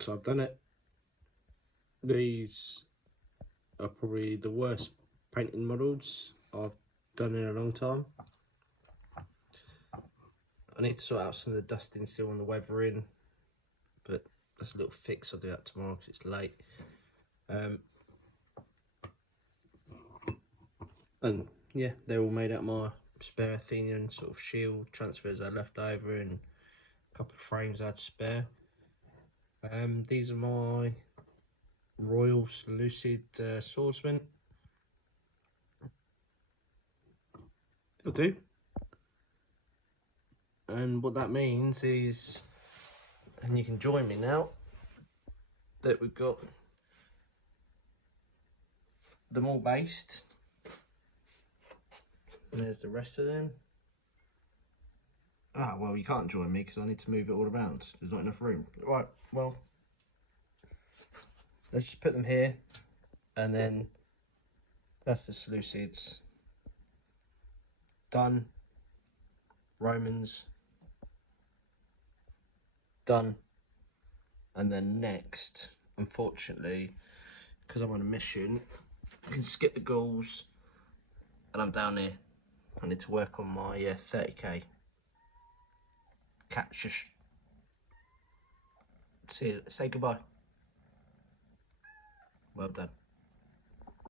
So I've done it. These are probably the worst painting models I've done in a long time. I need to sort out some of the dusting still on the weathering, but that's a little fix. I'll do that tomorrow because it's late. And yeah, they're all made out of my spare Athenian sort of shield transfers I left over, and a couple of frames I had spare. These are my Royal Seleucid Swordsmen. They'll do. And what that means is, and you can join me now, that we've got them all based. And there's the rest of them. Ah, well, you can't join me because I need to move it all around. There's not enough room. Right, well, let's just put them here. And then that's the Seleucids. Done. Romans. Done. And then next, unfortunately, because I'm on a mission, I can skip the Gauls. And I'm down here. I need to work on my 30k. Catch. See you. Say goodbye. Well done.